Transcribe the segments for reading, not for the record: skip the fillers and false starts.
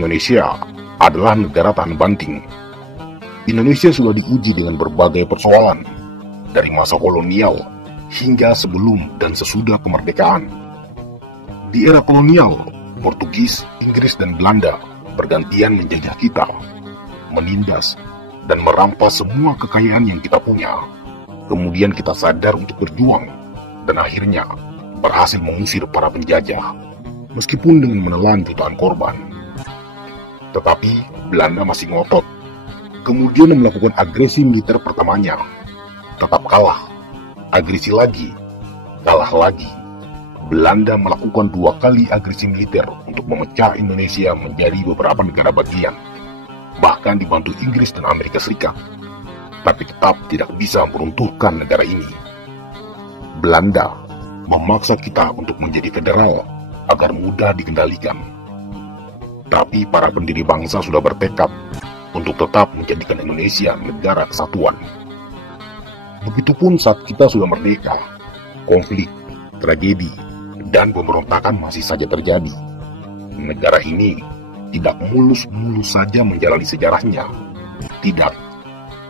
Indonesia adalah negara tahan banting. Indonesia sudah diuji dengan berbagai persoalan, dari masa kolonial hingga sebelum dan sesudah kemerdekaan. Di era kolonial, Portugis, Inggris, dan Belanda bergantian menjajah kita, menindas, dan merampas semua kekayaan yang kita punya. Kemudian kita sadar untuk berjuang, dan akhirnya berhasil mengusir para penjajah, meskipun dengan menelan jutaan korban. Tetapi Belanda masih ngotot, kemudian melakukan agresi militer pertamanya. Tetap kalah, agresi lagi, kalah lagi. Belanda melakukan 2 kali agresi militer untuk memecah Indonesia menjadi beberapa negara bagian, bahkan dibantu Inggris dan Amerika Serikat, tapi tetap tidak bisa meruntuhkan negara ini. Belanda memaksa kita untuk menjadi federal agar mudah dikendalikan. Tapi para pendiri bangsa sudah bertekad untuk tetap menjadikan Indonesia negara kesatuan. Begitupun saat kita sudah merdeka, konflik, tragedi, dan pemberontakan masih saja terjadi. Negara ini tidak mulus-mulus saja menjalani sejarahnya. Tidak,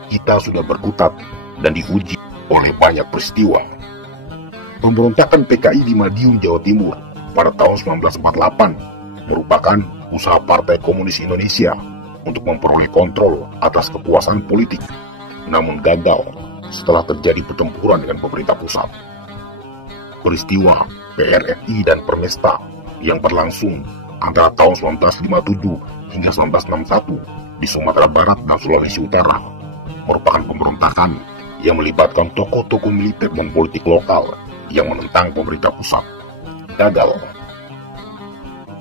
kita sudah berkutat dan diuji oleh banyak peristiwa. Pemberontakan PKI di Madiun, Jawa Timur pada tahun 1948 merupakan usaha Partai Komunis Indonesia untuk memperoleh kontrol atas kekuasaan politik, namun gagal setelah terjadi pertempuran dengan pemerintah pusat. Peristiwa PRRI dan Permesta yang berlangsung antara tahun 1957 hingga 1961 di Sumatera Barat dan Sulawesi Utara merupakan pemberontakan yang melibatkan tokoh-tokoh militer dan politik lokal yang menentang pemerintah pusat. Gagal.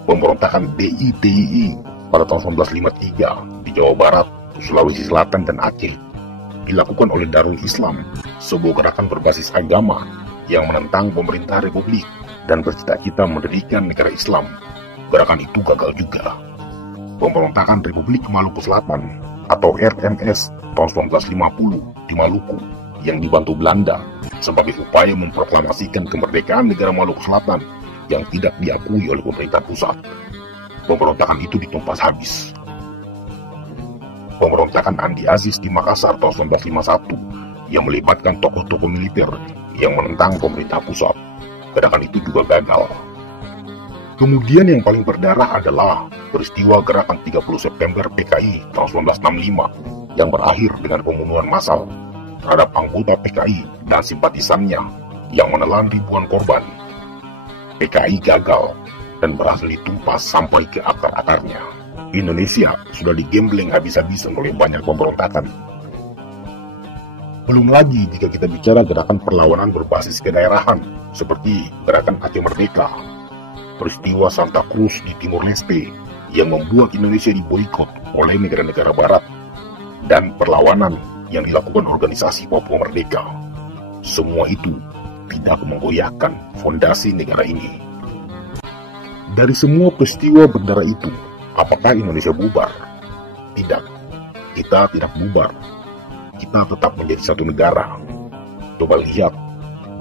Pemberontakan DITII pada tahun 1953 di Jawa Barat, Sulawesi Selatan, dan Aceh dilakukan oleh Darul Islam, sebuah gerakan berbasis agama yang menentang pemerintah republik dan bercita-cita mendirikan negara Islam. Gerakan itu gagal juga. Pemberontakan Republik Maluku Selatan atau RMS tahun 1950 di Maluku yang dibantu Belanda sebagai upaya memproklamasikan kemerdekaan negara Maluku Selatan yang tidak diakui oleh pemerintah pusat. Pemberontakan itu ditumpas habis. Pemberontakan Andi Aziz di Makassar tahun 1951 yang melibatkan tokoh-tokoh militer yang menentang pemerintah pusat. Gerakan itu juga gagal. Kemudian yang paling berdarah adalah peristiwa gerakan 30 September PKI tahun 1965 yang berakhir dengan pembunuhan massal terhadap anggota PKI dan simpatisannya yang menelan ribuan korban. PKI gagal dan berhasil ditumpas sampai ke akar-akarnya. Indonesia sudah digembleng habis-habisan oleh banyak pemberontakan. Belum lagi jika kita bicara gerakan perlawanan berbasis kedaerahan seperti gerakan Aceh Merdeka, peristiwa Santa Cruz di Timor Leste yang membuat Indonesia diboikot oleh negara-negara barat, dan perlawanan yang dilakukan organisasi Papua Merdeka. Semua itu tidak menggoyahkan fondasi negara ini. Dari semua peristiwa berdarah itu, apakah Indonesia bubar? Tidak, kita tidak bubar. Kita tetap menjadi satu negara. Coba lihat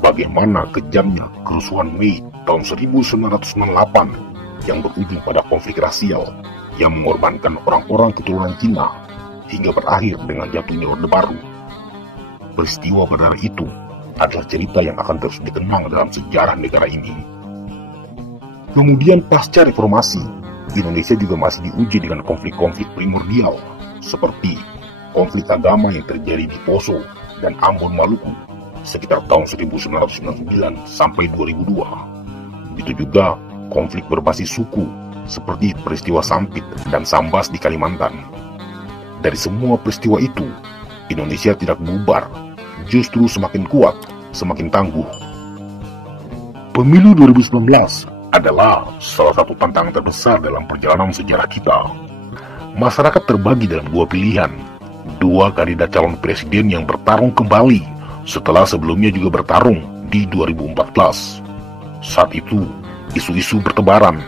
bagaimana kejamnya kerusuhan Mei tahun 1998 yang berujung pada konflik rasial yang mengorbankan orang-orang keturunan Cina hingga berakhir dengan jatuhnya Orde Baru. Peristiwa berdarah itu adalah cerita yang akan terus dikenang dalam sejarah negara ini. Kemudian pasca reformasi, Indonesia juga masih diuji dengan konflik-konflik primordial seperti konflik agama yang terjadi di Poso dan Ambon Maluku sekitar tahun 1999 sampai 2002. Begitu juga konflik berbasis suku seperti peristiwa Sampit dan Sambas di Kalimantan. Dari semua peristiwa itu, Indonesia tidak bubar, justru semakin kuat, semakin tangguh. Pemilu 2019 adalah salah satu tantangan terbesar dalam perjalanan sejarah kita. Masyarakat terbagi dalam 2 pilihan, 2 kandidat calon presiden yang bertarung kembali setelah sebelumnya juga bertarung di 2014. Saat itu, isu-isu bertebaran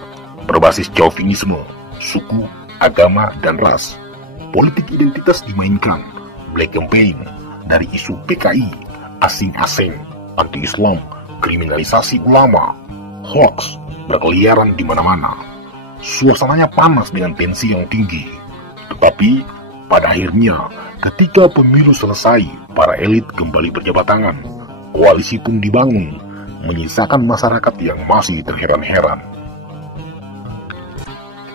berbasis chauvinisme, suku, agama, dan ras. Politik identitas dimainkan, black campaign dari isu PKI, asing-asing, anti-Islam, kriminalisasi ulama, hoax berkeliaran di mana-mana. Suasananya panas dengan tensi yang tinggi. Tetapi pada akhirnya, ketika pemilu selesai, para elit kembali berjabat tangan. Koalisi pun dibangun, menyisakan masyarakat yang masih terheran-heran.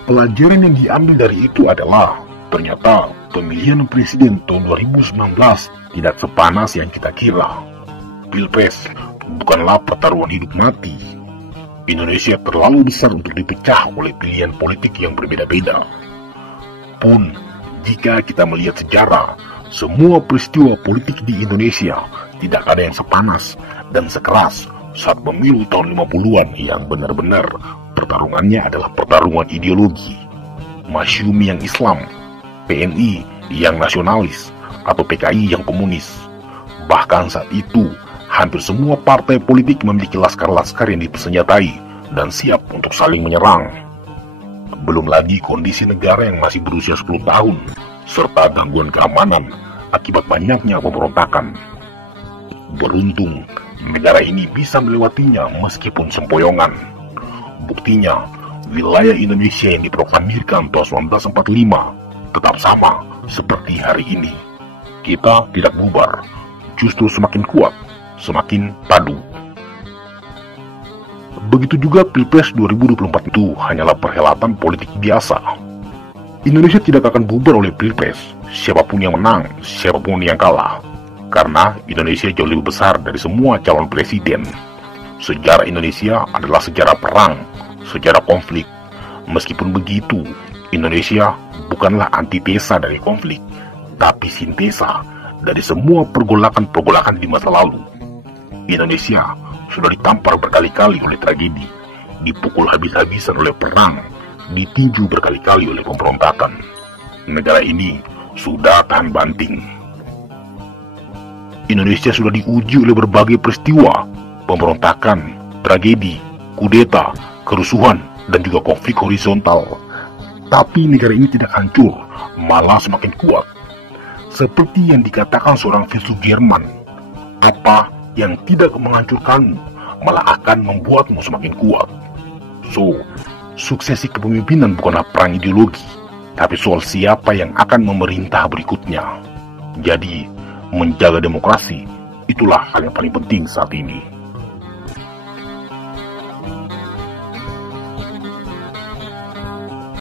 Pelajaran yang diambil dari itu adalah, ternyata pemilihan presiden tahun 2019 tidak sepanas yang kita kira. Pilpres bukanlah pertaruhan hidup mati. Indonesia terlalu besar untuk dipecah oleh pilihan politik yang berbeda-beda. Pun, jika kita melihat sejarah, semua peristiwa politik di Indonesia tidak ada yang sepanas dan sekeras saat pemilu tahun 50-an yang benar-benar pertarungannya adalah pertarungan ideologi. Masyumi yang Islam, PNI yang nasionalis, atau PKI yang komunis. Bahkan saat itu, hampir semua partai politik memiliki laskar-laskar yang dipersenjatai dan siap untuk saling menyerang. Belum lagi kondisi negara yang masih berusia 10 tahun, serta gangguan keamanan akibat banyaknya pemberontakan. Beruntung, negara ini bisa melewatinya meskipun sempoyongan. Buktinya, wilayah Indonesia yang diproklamirkan tahun 1945 tetap sama seperti hari ini. Kita tidak bubar, justru semakin kuat, semakin padu. Begitu juga Pilpres 2024 itu hanyalah perhelatan politik biasa. Indonesia tidak akan bubar oleh Pilpres, siapapun yang menang, siapapun yang kalah. Karena Indonesia jauh lebih besar dari semua calon presiden. Sejarah Indonesia adalah sejarah perang, sejarah konflik. Meskipun begitu, Indonesia bukanlah antitesa dari konflik, tapi sintesa dari semua pergolakan-pergolakan di masa lalu. Indonesia sudah ditampar berkali-kali oleh tragedi, dipukul habis-habisan oleh perang, ditinju berkali-kali oleh pemberontakan. Negara ini sudah tahan banting. Indonesia sudah diuji oleh berbagai peristiwa, pemberontakan, tragedi, kudeta, kerusuhan, dan juga konflik horizontal. Tapi negara ini tidak hancur, malah semakin kuat. Seperti yang dikatakan seorang filsuf Jerman, apa yang tidak menghancurkanmu, malah akan membuatmu semakin kuat. So, suksesi kepemimpinan bukanlah perang ideologi, tapi soal siapa yang akan memerintah berikutnya. Jadi, menjaga demokrasi, itulah hal yang paling penting saat ini.